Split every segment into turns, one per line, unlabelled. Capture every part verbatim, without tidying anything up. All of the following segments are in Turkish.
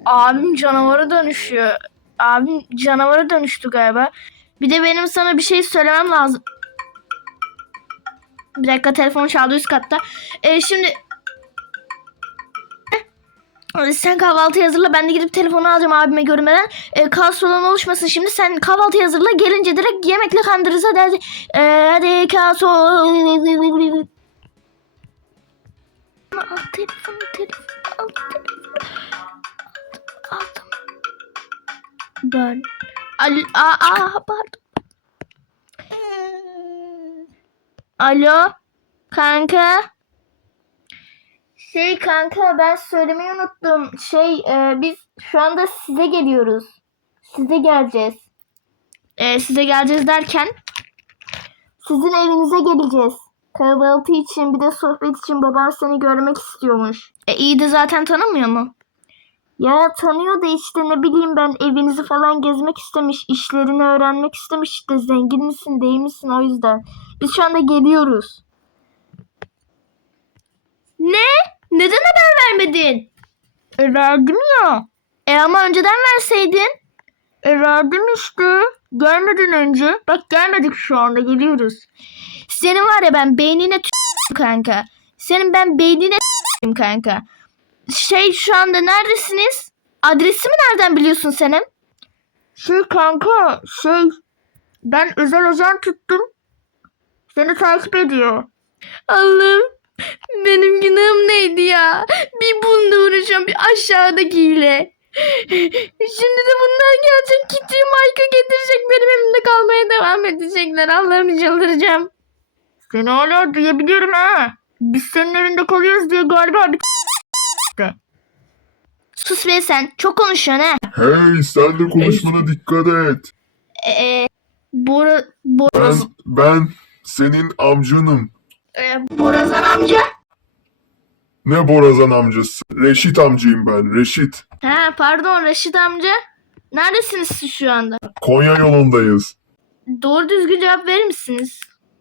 Abim canavara dönüşüyor. Abim canavara dönüştü galiba. Bir de benim sana bir şey söylemem lazım. Bir dakika, telefon çaldı üst katta. Ee, şimdi sen kahvaltı hazırla. Ben de gidip telefonu alacağım abime görmeden. Ee, kaos falan oluşmasın şimdi. Sen kahvaltı hazırla. Gelince direkt yemekle kandırırız. Hadi hadi. Ee, hadi kaos. Al telefonu, telefonu. Al telefonu. Aldım. Ben. Alo. Aa, aa, pardon. Alo. Kanka. Şey kanka, ben söylemeyi unuttum. Şey e, biz şu anda size geliyoruz. Size geleceğiz. E, size geleceğiz derken sizin evinize geleceğiz. Kahvaltı için, bir de sohbet için. Babam seni görmek istiyormuş. E, iyi de zaten tanımıyor mu? Ya tanıyor da işte, ne bileyim ben, evinizi falan gezmek istemiş. İşlerini öğrenmek istemiş işte. Zengin misin değil misin, o yüzden. Biz şu anda geliyoruz. Ne? Neden haber vermedin? E, verdim ya. E ama önceden verseydin. E verdim işte. Gelmeden önce. Bak gelmedik, şu anda geliyoruz. Senin var ya, ben beynine t- kanka. Senin ben beynine t- kanka. Şey, şu anda neredesiniz? Adresimi nereden biliyorsun senin? Şey kanka, şey, ben özel ajan tuttum. Seni takip ediyor. Allah'ım. Benim günahım neydi ya? Bir bununla uğraşıyorum, bir aşağıdakiyle. Şimdi de bunlar gelecek, Kitty Mike'ı getirecek, benim elimde kalmaya devam edecekler. Allah'ım, çıldıracağım. Seni hala duyabiliyorum ha. Biz senin evinde kalıyoruz diye galiba bir sus be sen. Çok konuşuyorsun ha.
Hey, sen de konuşmana dikkat et.
Eee Bora, Bora,
Ben, ben senin amcanım.
e, Borazan amca.
Ne Borazan amcası? Reşit amcayım ben, Reşit.
Ha pardon, Reşit amca. Neredesiniz siz şu anda?
Konya yolundayız.
Doğru düzgün cevap verir misiniz?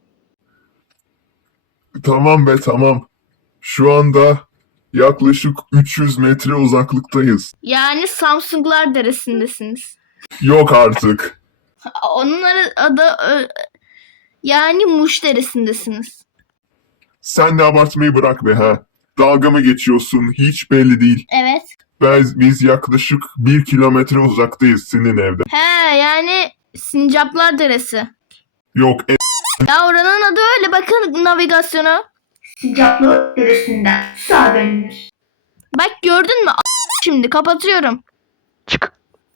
Tamam be, tamam. Şu anda yaklaşık üç yüz metre uzaklıktayız.
Yani Samsunglar Deresi'ndesiniz.
Yok artık.
Onun adı ö, yani Muş Deresi'ndesiniz.
Sen de abartmayı bırak be ha. Dalga mı geçiyorsun? Hiç belli değil.
Evet.
Biz, biz yaklaşık bir kilometre uzaktayız senin evden.
He, yani Sincaplar Deresi.
Yok, e-
Ya oranın adı öyle, bakın navigasyona. Sincaplar Deresi'nden sağa dönünüz. Bak gördün mü? A- Şimdi kapatıyorum. Çık.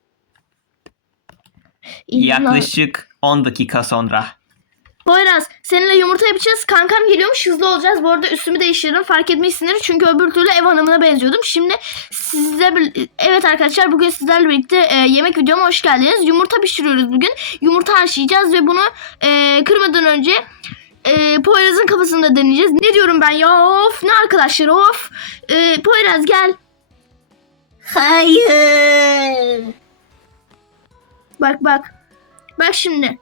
Yaklaşık on dakika sonra.
Poyraz, seninle yumurta yapacağız. Kankam geliyormuş, hızlı olacağız. Bu arada üstümü değiştirdim, fark etmişsindir. Çünkü öbür türlü ev hanımına benziyordum. Şimdi sizle bir... Evet arkadaşlar, bugün sizlerle birlikte e, yemek videoma hoş geldiniz. Yumurta pişiriyoruz bugün. Yumurta haşlayacağız ve bunu e, kırmadan önce e, Poyraz'ın kafasında deneyeceğiz. Ne diyorum ben ya, of ne arkadaşlar, of. E, Poyraz gel.
Hayır.
Bak bak. Bak şimdi.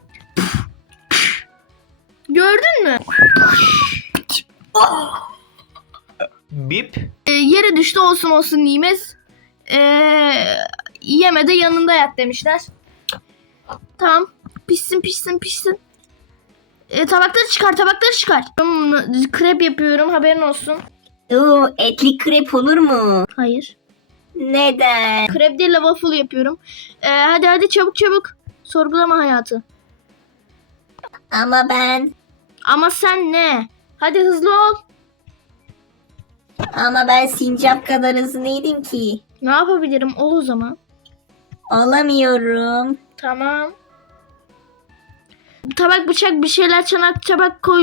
Gördün mü?
Bip.
E, yere düştü, olsun olsun nimet. E, yeme de yanında yat demişler. Tamam. Pişsin pişsin pişsin. E, tabakları çıkar, tabakları çıkar. Hmm, krep yapıyorum, haberin olsun.
Oo, etli krep olur mu?
Hayır.
Neden?
Krep değil de waffle yapıyorum. E, hadi hadi çabuk çabuk. Sorgulama hayatı.
Ama ben
Ama sen ne? Hadi hızlı ol.
ama ben sincap kadar hızlıydım ki.
Ne yapabilirim? Ol o zaman.
Olamıyorum.
Tamam. Tabak, bıçak, bir şeyler, çanak, çabak koy.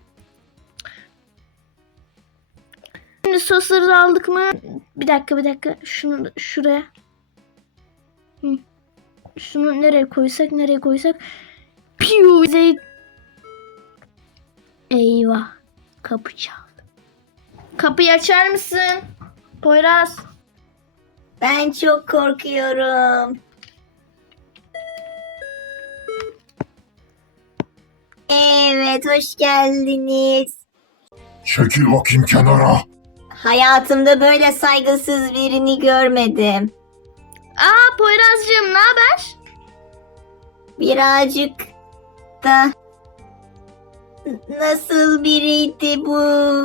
Şimdi sosları da aldık mı? Bir dakika bir dakika. Şunu da şuraya. Hı. Şunu nereye koysak nereye koysak. Piu. Zeyt. Eyvah. Kapı çaldı. Kapıyı açar mısın? Poyraz.
Ben çok korkuyorum. Evet, hoş geldiniz.
çekil bakayım kenara.
Hayatımda böyle saygısız birini görmedim.
Aa Poyraz'cığım ne haber?
Birazcık da N- nasıl biriydi bu?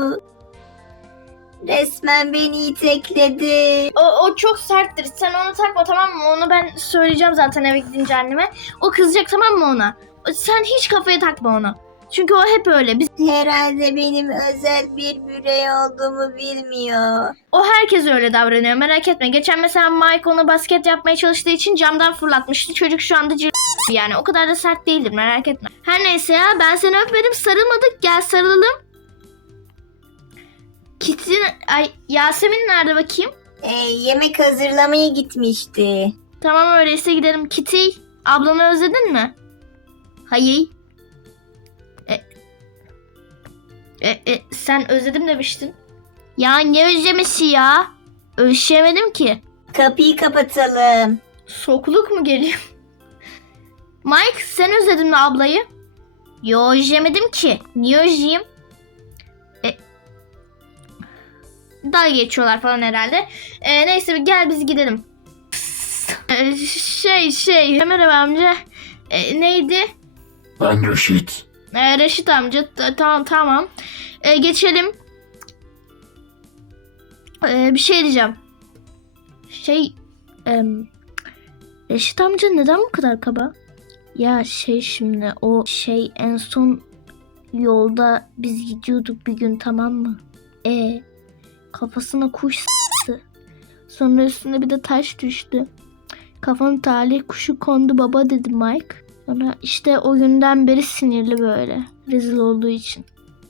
Resmen beni itekledi.
O, o çok serttir. Sen onu takma tamam mı? Onu ben söyleyeceğim zaten eve gidince anneme. O kızacak tamam mı ona? Sen hiç kafaya takma onu. Çünkü o hep öyle. Biz,
Herhalde benim özel bir birey olduğumu bilmiyor.
o herkes öyle davranıyor merak etme. Geçen mesela Mike onu basket yapmaya çalıştığı için camdan fırlatmıştı. Çocuk şu anda cır yani. O kadar da sert değildir merak etme. Her neyse ya ben seni öpmedim sarılmadık. Gel sarılalım. Kitty, ay Yasemin nerede bakayım?
E, yemek hazırlamaya gitmişti.
Tamam öyleyse gidelim. Kitty, ablanı özledin mi? Hayır. E, e, e, sen özledim demiştin. Ya ne özlemesi ya? Özleyemedim ki.
Kapıyı kapatalım.
Sokuluk mu geliyor? Mike sen özledin mi ablayı? Yo özlemedim ki. Niye özleyeyim? E, dalga geçiyorlar falan herhalde. E, neyse gel biz gidelim. E, şey şey merhaba amca. E, neydi?
Ben Reşit.
E, Reşit amca t- tamam tamam. E, geçelim. E, bir şey diyeceğim. Şey em, Reşit amca neden bu kadar kaba? Ya şey şimdi o şey en son yolda biz gidiyorduk bir gün tamam mı? E kafasına kuş s**tı. Sonra üstüne bir de taş düştü. Kafanın talih kuşu kondu baba dedi Mike. Sonra işte o günden beri sinirli böyle. Rezil olduğu için.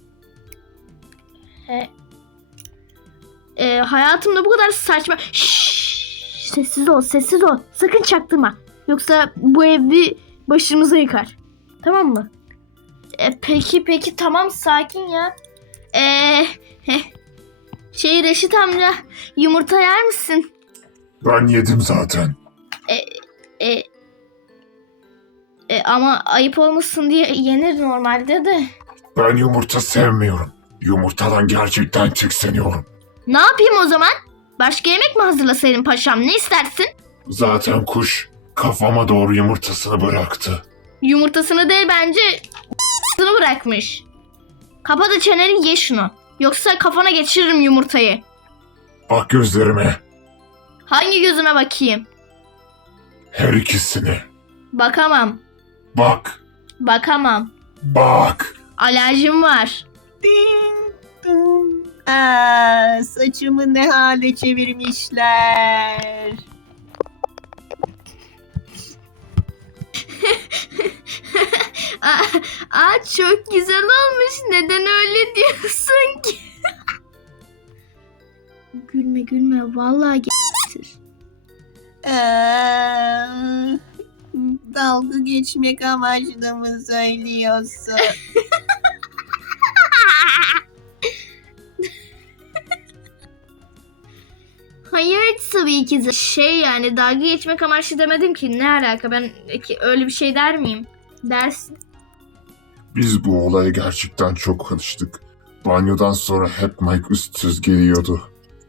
He. E, hayatımda bu kadar saçma... Şşş, sessiz ol sessiz ol. Sakın çaktırma. Yoksa bu evi başımıza yıkar. Tamam mı? E, peki peki tamam sakin ya. Eee... Şey Reşit amca yumurta yer misin?
Ben yedim zaten.
E, e, ama ayıp olmasın diye yenir normalde de.
Ben yumurta sevmiyorum. Yumurtadan gerçekten tiksiniyorum.
Ne yapayım o zaman? Başka yemek mi hazırlasaydım paşam? Ne istersin?
Zaten kuş kafama doğru yumurtasını bıraktı.
Yumurtasını değil bence s**tını bırakmış. Kapa da çeneni ye şunu. Yoksa kafana geçiririm yumurtayı.
Bak gözlerime.
Hangi gözüne bakayım?
Her ikisini.
Bakamam.
Bak.
Bakamam.
Bak.
Alerjim var.
Ding dong. Aa, saçımı ne hale çevirmişler.
aa, aa, çok güzel olmuş. Neden öyle diyorsun ki? Gülme gülme. Vallahi getir.
Aa, dalga geçmek amaçlı mı söylüyorsun?
Hayır tabii ki de. Şey yani dalga geçmek amaçlı demedim ki. Ne alaka ben ki öyle bir şey der miyim? Dersin.
Biz bu olaya gerçekten çok alıştık. Banyodan sonra hep Mike üstsüz geliyordu.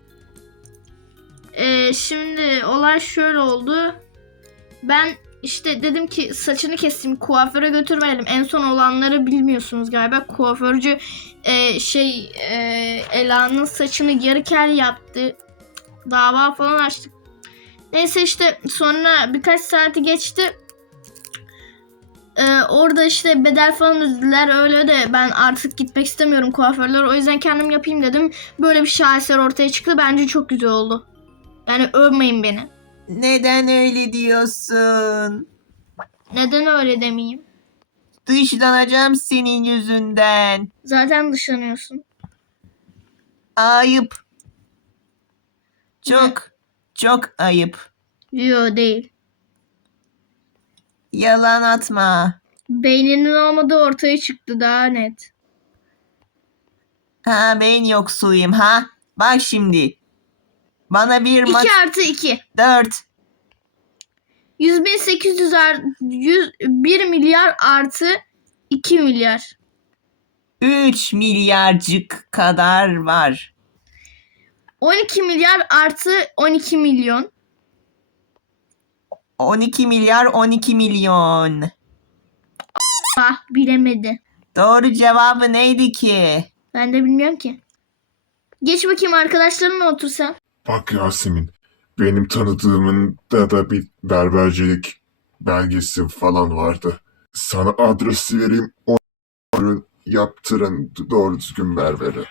Ee, şimdi olay şöyle oldu. Ben işte dedim ki saçını keseyim kuaföre götürmeyelim. En son olanları bilmiyorsunuz galiba. Kuaförcü e, şey e, Ela'nın saçını yarı kel yaptı. Dava falan açtık. Neyse işte sonra birkaç saati geçti. Ee, orada işte bedel falan ödediler öyle de ben artık gitmek istemiyorum kuaförler. O yüzden kendim yapayım dedim. Böyle bir şaheser ortaya çıktı. Bence çok güzel oldu. Yani övmeyin beni.
Neden öyle diyorsun?
Neden öyle demeyeyim?
Dışlanacağım senin yüzünden.
Zaten dışlanıyorsun.
Ayıp. Çok, çok ayıp.
Yo değil.
Yalan atma.
Beyninin olmadığı ortaya çıktı daha net.
Ha ben yoksuluyum ha. Bak şimdi. Bana bir mat...
iki artı iki.
Dört.
yüz bin sekiz yüz ar- yüz, bir milyar artı iki milyar.
Üç milyarcık kadar var.
on iki milyar artı on iki milyon.
on iki milyar on iki milyon.
Ah, bilemedi.
Doğru cevabı neydi ki?
Ben de bilmiyorum ki. Geç bakayım, arkadaşlarınla otur sen.
Bak Yasemin, benim tanıdığımın da da bir berbercilik belgesi falan vardı. Sana adresi vereyim, onu yaptırın doğru düzgün berbere.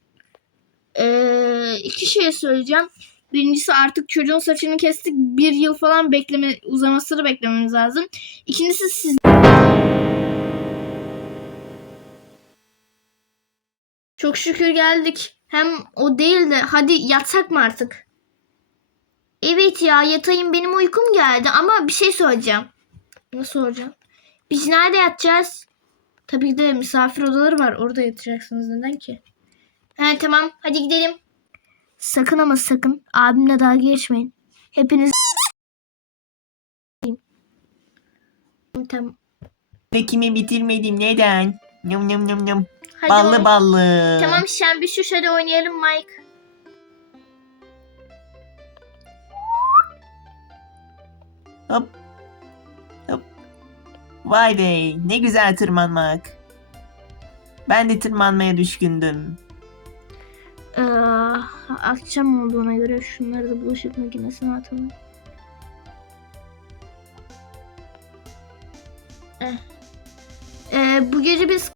Ee, iki şey söyleyeceğim. Birincisi, artık çocuğun saçını kestik. Bir yıl falan bekleme, uzamasını beklememiz lazım. İkincisi, siz... Çok şükür geldik. Hem o değil de hadi yatsak mı artık? Evet ya, yatayım, benim uykum geldi ama bir şey soracağım. Ne soracağım? Biz nerede yatacağız? Tabii ki de misafir odaları var. Orada yatacaksınız. Neden ki? He tamam, hadi gidelim. Sakın ama sakın abimle dalga geçmeyin. Hepiniz... Tamam.
Bekimi bitirmedim neden? Yum yum yum yum.
Hadi
Ballı
oyn-
ballı.
Tamam, sen bir şu şöyle oynayalım Mike.
Hop. Hop. Vay be, ne güzel tırmanmak. Ben de tırmanmaya düşkündüm.
Ee, akşam olduğuna göre şunları da bulaşık makinesine atalım. Eh. Ee, bu gece biz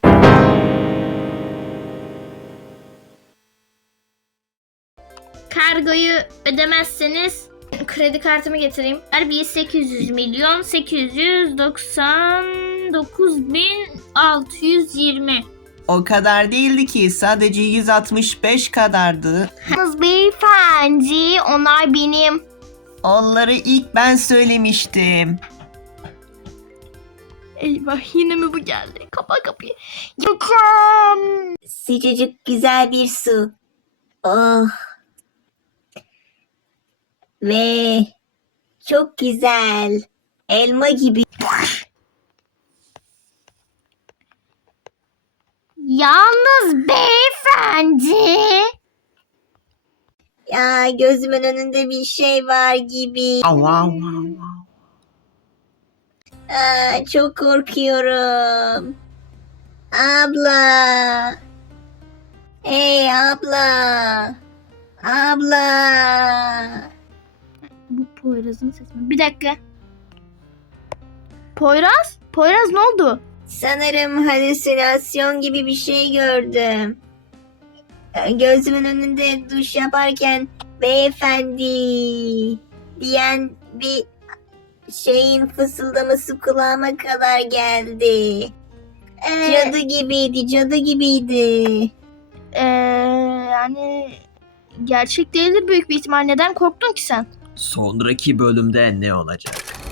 kargoyu ödemezseniz kredi kartımı getireyim. Bir sekiz yüz milyon sekiz yüz doksan dokuz bin altı yüz yirmi.
O kadar değildi ki, sadece yüz altmış beş kadardı.
Yalnız beyefendi, onlar benim.
Onları ilk ben söylemiştim.
Eyvah, yine mi bu geldi? Kapa kapıyı. Yakam.
Sıcacık güzel bir su. Oh. Ve çok güzel. Elma gibi.
Yalnız beyefendi.
Ya gözümün önünde bir şey var gibi.
Au, au, au, au.
Aa, çok korkuyorum. Abla. Hey abla. Abla.
Bu Poyraz'ın sesi mi? Bir dakika. Poyraz? Poyraz, ne oldu?
Sanırım halüsinasyon gibi bir şey gördüm. Ee, Gözümün önünde duş yaparken beyefendi diyen bir şeyin fısıldaması kulağıma kadar geldi.
Ee,
Cadı gibiydi, cadı gibiydi.
ee, yani gerçek değildir büyük bir ihtimal. Neden korktun ki sen?
Sonraki bölümde ne olacak?